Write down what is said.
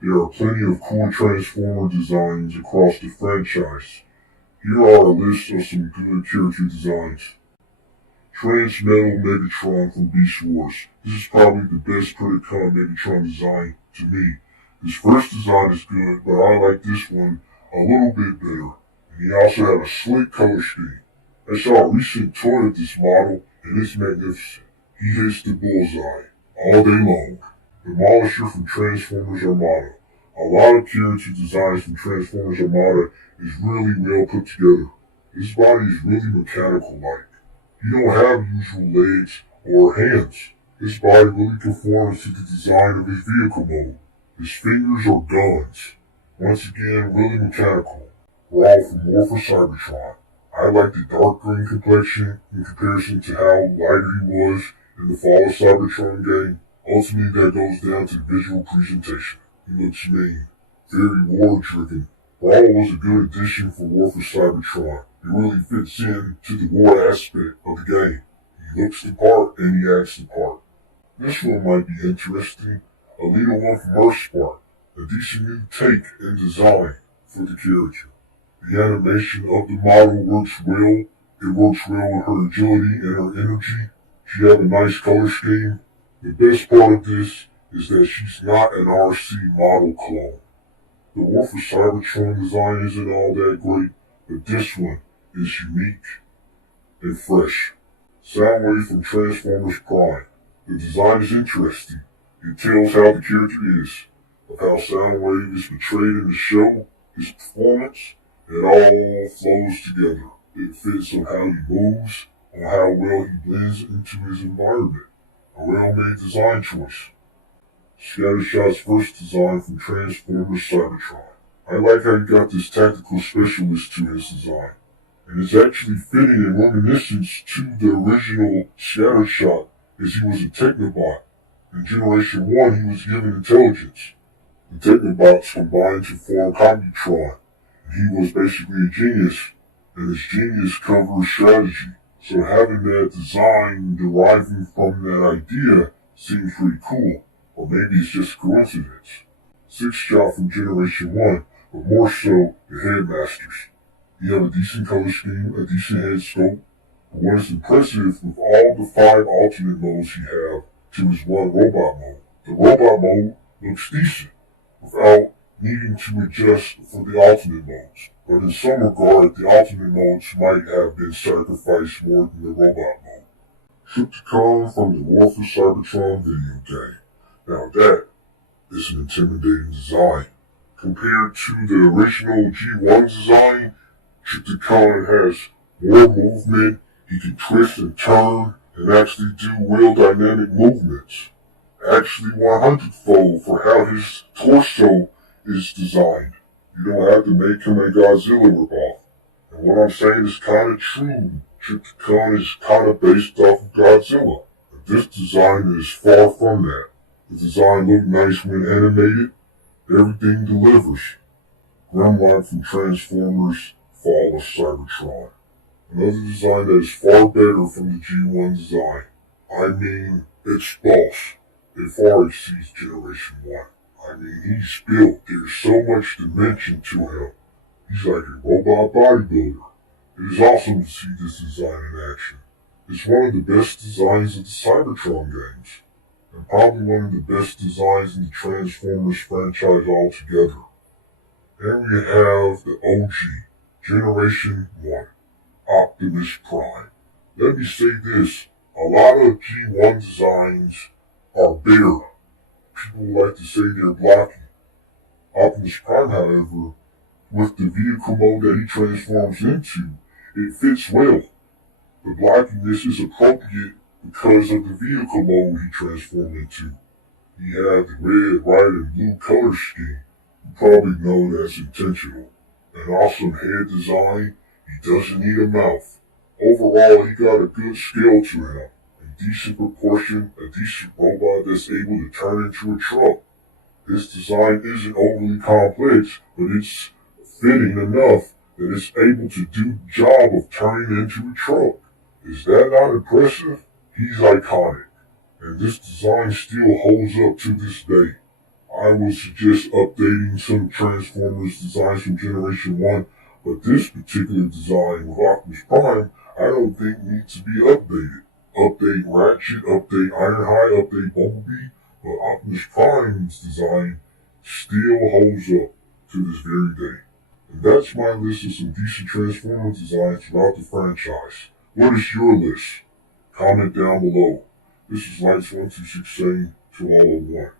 There are plenty of cool Transformer designs across the franchise. Here are a list of some good character designs. Transmetal Megatron from Beast Wars. This is probably the best Predacon Megatron design to me. His first design is good, but I like this one a little bit better. And he also had a slick color scheme. I saw a recent toy of this model, and it's magnificent. He hits the bullseye all day long. Demolisher from Transformers Armada. A lot of character designs from Transformers Armada is really well put together. His body is really mechanical-like. He don't have usual legs or hands. His body really conforms to the design of his vehicle mode. His fingers are guns. Once again, really mechanical. Raw from War for Cybertron. I like the dark green complexion in comparison to how lighter he was in the Fall of Cybertron game. Ultimately, that goes down to the visual presentation. He looks mean, very war-driven. Brawl was a good addition for War for Cybertron. He really fits in to the war aspect of the game. He looks the part and he acts the part. This one might be interesting. A little one from Earthspark. A decent new take and design for the character. The animation of the model works well. It works well with her agility and her energy. She has a nice color scheme. The best part of this is that she's not an RC model clone. The War for Cybertron design isn't all that great, but this one is unique and fresh. Soundwave from Transformers Prime. The design is interesting. It tells how the character is, of how Soundwave is portrayed in the show, his performance. It all flows together. It fits on how he moves, on how well he blends into his environment. A well-made design choice. Scattershot's first design from Transformers Cybertron. I like how he got this tactical specialist to his design. And it's actually fitting in reminiscence to the original Scattershot as he was a Technobot. In Generation 1 he was given intelligence. The Technobots combined to form Combutron. And he was basically a genius, and his genius covers strategy. So having that design deriving from that idea seems pretty cool. Or maybe it's just coincidence. Sixth shot from Generation 1, but more so the Headmasters. He had a decent color scheme, a decent head sculpt, but what is impressive with all the 5 alternate modes you have to his one robot mode. The robot mode looks decent, without needing to adjust for the alternate modes. But in some regard, the alternate modes might have been sacrificed more than the robot mode. Trypticon from the War for Cybertron video game. Now that is an intimidating design. Compared to the original G1 design, Trypticon has more movement, he can twist and turn, and actually do real dynamic movements. Actually 100-fold for how his torso is designed. You don't have to make him a Godzilla ripoff. And what I'm saying is kind of true. Trypticon is kind of based off of Godzilla. But this design is far from that. The design looked nice when animated. Everything delivers. Grimlock from Transformers Fall of Cybertron. Another design that is far better from the G1 design. I mean, it's boss. It far exceeds Generation 1. I mean, he's built. There's so much dimension to him. He's like a robot bodybuilder. It is awesome to see this design in action. It's one of the best designs of the Cybertron games. And probably one of the best designs in the Transformers franchise altogether. And we have the OG, Generation 1, Optimus Prime. Let me say this, a lot of G1 designs are bare. People like to say they're blocky. Optimus Prime, however, with the vehicle mode that he transforms into, it fits well. The blockiness is appropriate because of the vehicle mode he transformed into. He had the red, white, and blue color scheme. You probably know that's intentional. An awesome head design. He doesn't need a mouth. Overall, he got a good scale to him. A decent proportion, a decent robot that's able to turn into a truck. This design isn't overly complex, but it's fitting enough that it's able to do the job of turning into a truck. Is that not impressive? He's iconic, and this design still holds up to this day. I would suggest updating some Transformers designs from Generation 1, but this particular design with Optimus Prime, I don't think needs to be updated. Update Ratchet, update Ironhide, update Bumblebee, but Optimus Prime's design still holds up to this very day. And that's my list of some decent Transformers designs throughout the franchise. What is your list? Comment down below. This is Lights126 saying to all of one.